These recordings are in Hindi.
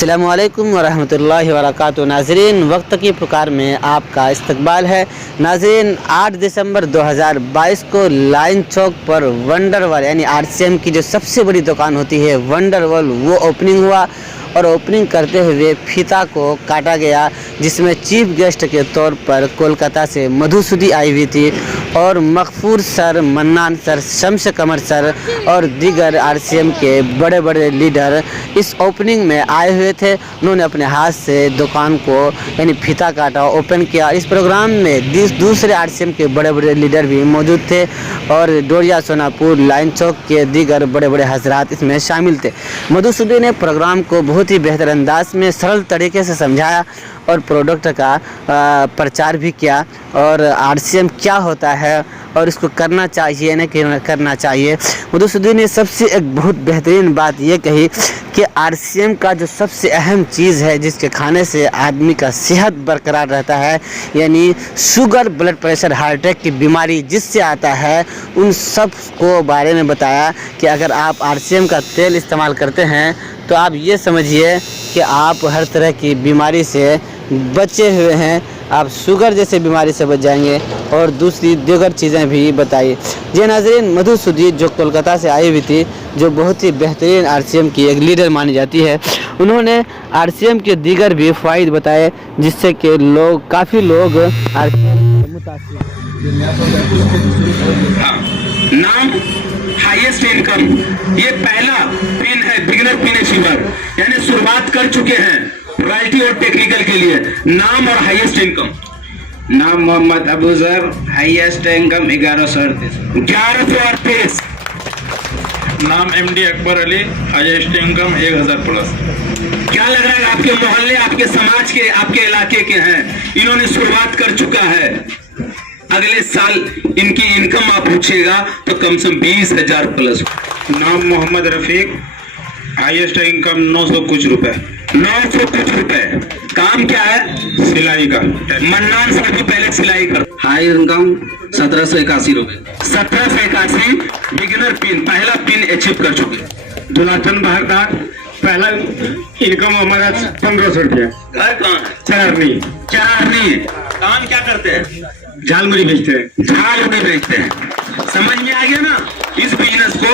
अस्सलामुअलैकुम वरहमतुल्लाहि वबरकातुहू। नाज़रीन, वक्त की पुकार में आपका इस्तकबाल है। नाज़रीन, 8 दिसंबर 2022 को लाइन चौक पर वंडरवॉल यानी आरसीएम की जो सबसे बड़ी दुकान होती है वंडरवॉल, वो ओपनिंग हुआ और ओपनिंग करते हुए फीता को काटा गया, जिसमें चीफ गेस्ट के तौर पर कोलकाता से मधुसूदी आई हुई थी और मकफूर सर, मन्नान सर, शम्स कमर सर और दीगर आरसीएम के बड़े बड़े लीडर इस ओपनिंग में आए हुए थे। उन्होंने अपने हाथ से दुकान को यानी फीता काटा, ओपन किया। इस प्रोग्राम में दूसरे आरसीएम के बड़े बड़े लीडर भी मौजूद थे और डोरिया, सोनापुर, लाइन चौक के दीगर बड़े बड़े हजरात इसमें शामिल थे। मधुसूदी ने प्रोग्राम को बहुत ही बेहतर अंदाज में सरल तरीके से समझाया और प्रोडक्ट का प्रचार भी किया और आरसीएम क्या होता है और इसको करना चाहिए न करना चाहिए। मधुसूदी ने सबसे एक बहुत बेहतरीन बात ये कही कि आरसीएम का जो सबसे अहम चीज़ है जिसके खाने से आदमी का सेहत बरकरार रहता है, यानी sugar, blood pressure, heart attack की बीमारी जिससे आता है, उन सब को बारे में बताया कि अगर आप आरसीएम का तेल इस्तेमाल करते हैं तो आप ये समझिए कि आप हर तरह की बीमारी से बचे हुए हैं, आप शुगर जैसे बीमारी से बच जाएंगे और दूसरी दीगर चीज़ें भी बताई। जी नाज़रीन, मधुसूदी जो कोलकाता से आई हुई थी, जो बहुत ही बेहतरीन आरसीएम की एक लीडर मानी जाती है, उन्होंने आरसीएम के दीगर भी फ़ायदे बताए जिससे कि काफ़ी लोग आरसीएम से मुतासिर। नाम हाईएस्ट इनकम, ये पहला पिन है, बिगिनर पिन अचीवर, यानी शुरुआत कर चुके हैं रॉयल्टी और टेक्निकल के लिए। नाम और हाईएस्ट इनकम। नाम मोहम्मद अबू जर, हाईएस्ट इनकम 1138। नाम MD Akbar Ali, highest income 1000 plus. क्या लग रहा है आपके मोहल्ले, आपके समाज के, आपके इलाके के हैं, इन्होंने शुरुआत कर चुका है। अगले साल इनकी इनकम आप पूछेगा तो कम से कम 20,000 प्लस। नाम मोहम्मद रफीक, हाईएस्ट इनकम 900 कुछ रुपए। 900 कुछ रुपए। काम क्या है? सिलाई का। मन्नान सर भी पहले सिलाई कर। हाई इनकम 1781 रुपए। 1781 बिगिनर पिन, पहला पिन अचीव कर चुके। दुलाचंद बहारदार, पहला इनकम हमारा 1500 रुपया। घर कहाँ है? चरारनी। चरारनी। काम क्या करते हैं? झालमुड़ी बेचते हैं। झालमुड़ी बेचते हैं। समझ में आ गया ना? इस बिजनेस को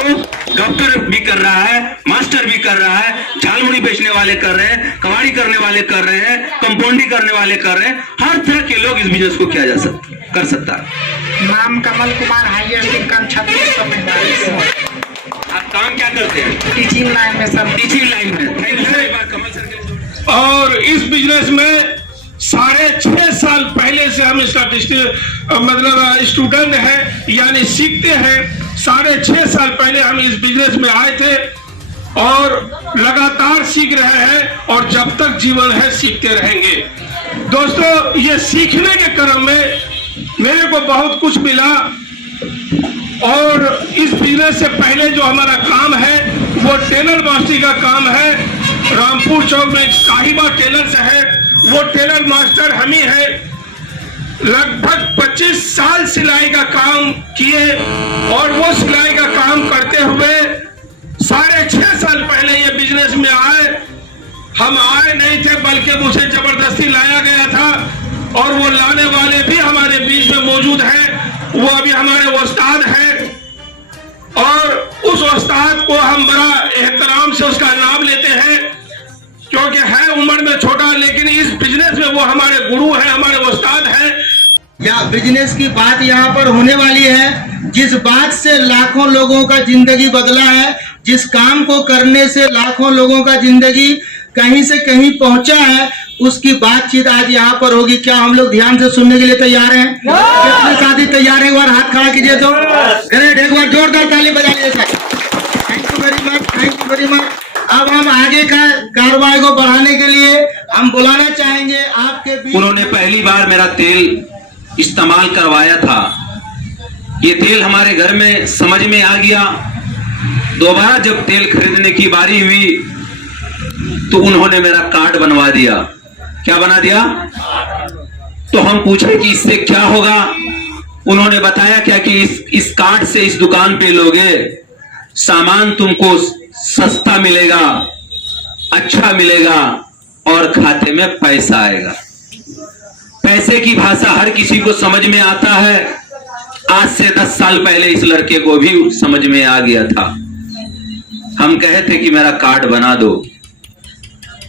डॉक्टर भी कर रहा है, मास्टर भी कर रहा है, झालमुड़ी बेचने वाले कर रहे हैं, कबाड़ी करने वाले कर रहे हैं, कंपाउंडिंग करने वाले कर रहे हैं। हर तरह के लोग इस बिजनेस को किया जा कर सकता है। नाम कमल कुमार, हाईएस्ट इनकम 3645। आप काम क्या करते हैं? टीचिंग लाइन में सर। टीचिंग लाइन में। एक बार कमल सर। और इस बिजनेस में 6.5 साल पहले से हम इसका मतलब स्टूडेंट है, यानी सीखते हैं। 6.5 साल पहले हम इस बिजनेस में आए थे और लगातार सीख रहे हैं और जब तक जीवन है सीखते रहेंगे। दोस्तों, ये सीखने के क्रम में मेरे को बहुत कुछ मिला और इस बिजनेस से पहले जो हमारा काम है वो टेलर मास्टरी का काम है। रामपुर चौक में साहिबा टेलर्स है, वो टेलर मास्टर हम ही है। लगभग 25 साल सिलाई का काम किए और वो सिलाई का काम करते हुए 6.5 साल पहले ये बिजनेस में आए। हम आए नहीं थे, बल्कि मुझे जबरदस्ती लाया गया था और वो लाने वाले भी हमारे बीच में मौजूद हैं। वो अभी हमारे उस्ताद हैं और उस उस्ताद को हम बड़ा एहतराम से उसका नाम लेते हैं, क्योंकि है उम्र में छोटा, लेकिन इस बिजनेस में वो हमारे गुरु हैं, हमारे उस्ताद हैं। या बिजनेस की बात यहाँ पर होने वाली है, जिस बात से लाखों लोगों का जिंदगी बदला है, जिस काम को करने से लाखों लोगों का जिंदगी कहीं से कहीं पहुंचा है, उसकी बातचीत आज यहाँ पर होगी। क्या हम लोग ध्यान से सुनने के लिए तैयार हैं? कितने साथी तैयार हैं? एक बार हाथ खड़ा कीजिए तो ग्रेट, एक बार जोरदार ताली बजाइए sir. Thank you very much, thank you very much. अब हम आगे का कार्रवाई को बढ़ाने के लिए हम बुलाना चाहेंगे आपके बीच। उन्होंने पहली बार मेरा तेल इस्तेमाल करवाया था। ये तेल हमारे घर में समझ में आ गया। दोबारा जब तेल खरीदने की बारी हुई तो उन्होंने मेरा कार्ड बनवा दिया। क्या बना दिया? तो हम पूछे कि इससे क्या होगा? उन्होंने बताया क्या कि इस कार्ड से इस दुकान पे लोगे, सामान तुमको सस्ता मिलेगा, अच्छा मिलेगा और खाते में पैसा आएगा। पैसे की भाषा हर किसी को समझ में आता है। आज से 10 साल पहले इस लड़के को भी समझ में आ गया था। हम कहे थे कि मेरा कार्ड बना दो।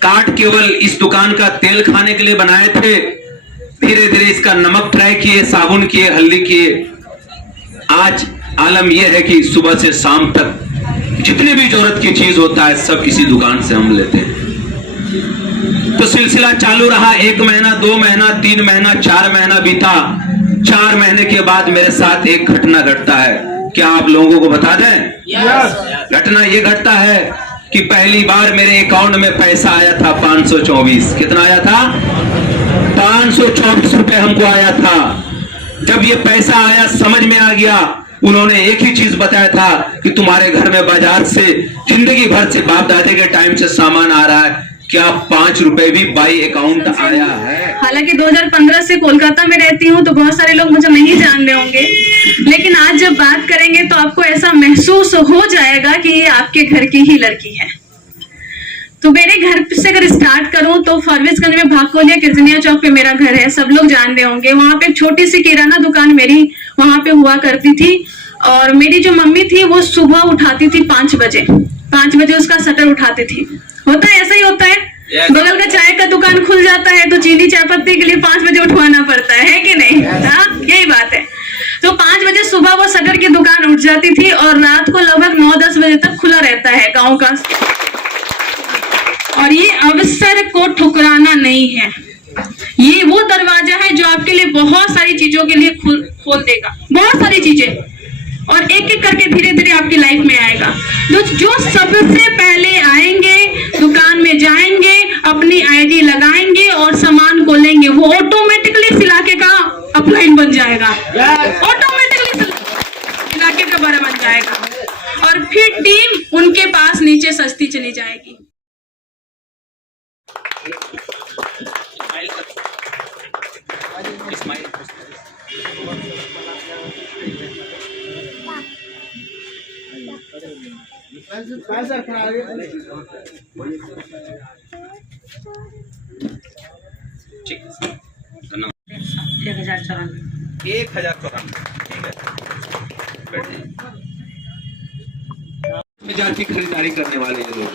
कार्ड केवल इस दुकान का तेल खाने के लिए बनाए थे। धीरे धीरे इसका नमक ट्राई किए, साबुन किए, हल्दी किए। आज आलम यह है कि सुबह से शाम तक जितनी भी जरूरत की चीज होता है सब इसी दुकान से हम लेते हैं। तो सिलसिला चालू रहा। 1 महीना, 2 महीना, 3 महीना, 4 महीना बीता। 4 महीने के बाद मेरे साथ एक घटना घटता है। क्या आप लोगों को बता दें? घटना ये घटता है कि पहली बार मेरे अकाउंट में पैसा आया था 524। कितना आया था? 524 रुपए हमको आया था। जब ये पैसा आया समझ में आ गया। उन्होंने एक ही चीज बताया था कि तुम्हारे घर में बाजार से जिंदगी भर से बाप दादे के टाइम से सामान आ रहा है, क्या 5 रुपए भी बाई अकाउंट आया है? हालांकि 2015 से कोलकाता में रहती हूँ तो बहुत सारे लोग मुझे नहीं जान रहे होंगे, लेकिन आज जब बात करेंगे तो आपको ऐसा महसूस हो जाएगा कि ये आपके घर की ही लड़की है। तो मेरे घर से अगर स्टार्ट करूं तो फॉरबिसगंज में भाकोलिया किर्जनिया चौक पे मेरा घर है। सब लोग जान रहे होंगे। वहां पे एक छोटी सी किराना दुकान मेरी वहां पे हुआ करती थी। और मेरी जो मम्मी थी वो सुबह उठाती थी 5 बजे। 5 बजे उसका शटर उठाती थी। होता है, ऐसा ही होता है। बगल का चाय का दुकान खुल जाता है तो चीनी चाय पत्ती के लिए 5 बजे उठवाना पड़ता है कि नहीं? हाँ, यही बात है। तो 5 बजे सुबह वो शटर की दुकान उठ जाती थी और रात को लगभग 9-10 बजे तक खुला रहता है गाँव का। और ये अवसर को ठुकराना नहीं है। ये वो दरवाजा है जो आपके लिए बहुत सारी चीजों के लिए खोल देगा, बहुत सारी चीजें। और एक एक करके धीरे धीरे आपकी लाइफ में आएगा। जो सबसे पहले आएंगे, दुकान में जाएंगे, अपनी आईडी लगाएंगे और सामान को लेंगे, वो ऑटोमेटिकली इस इलाके का अपलाइन बन जाएगा। ऑटोमेटिकली इलाके का बड़ा बन जाएगा। और फिर टीम उनके पास नीचे सस्ती चली जाएगी। ठीक है, 1094। 1094। ठीक है, बैठिए। बाजार की खरीदारी करने वाले लोग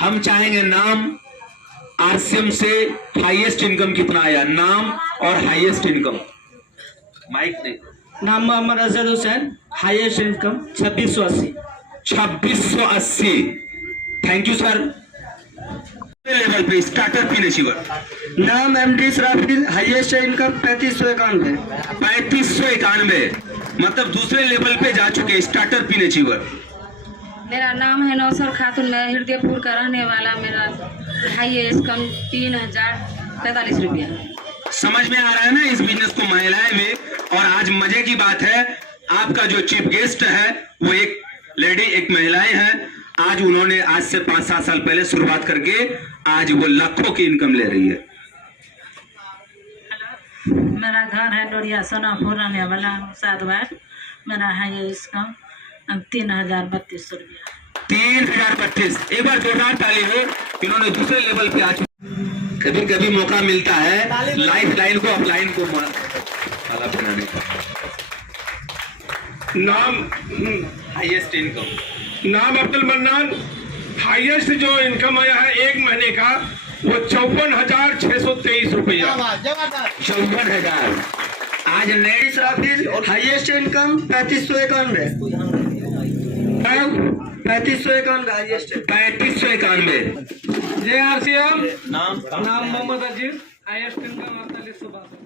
हम चाहेंगे नाम, आरसीएम से हाईएस्ट इनकम कितना आया, नाम और हाईएस्ट इनकम। माइक ने नाम Mohammad Azhar Hussain, highest income 2680। 2680। Thank you sir. Level पे स्टार्टर पीने शिवर। नाम एमडी सराफिल, हाईएस्ट इनकम 3591। 3591 मतलब दूसरे लेवल पे जा चुके स्टार्टर पीने शिवर। मेरा नाम है नौसर खातून, मैं हृदयपुर का रहने वाला। मेरा हाईएस्ट इनकम 3045 रुपया। समझ में आ रहा है ना इस बिजनेस को महिलाएं में। और आज मजे की बात है, आपका जो चीफ गेस्ट है वो एक लेडी, एक महिलाएं हैं। आज उन्होंने आज से 5-7 साल पहले शुरुआत करके आज वो लाखों की इनकम ले रही है। मेरा घर है डोरिया सोनापुर रहने वाला सात बार। मेरा हाईएस्ट इनकम 3032 रुपया। 3032। एक बार जोरदार ताली हो। इन्होंने दूसरे लेवल पे आज कभी कभी मौका मिलता है लाइफ लाइन को अपलाइन को माला बनाने का। नाम हाईएस्ट इनकम, नाम अब्दुल मन्नान। हाईएस्ट जो इनकम आया है 1 महीने का वो 54,623 रुपया। 54,000। आज नई सराफिल, हाईएस्ट इनकम 3591। 3591 का हाईएस्ट। 3591। JRCM नाम मोहम्मद अजीज, हाईएस्ट इनकम 4862।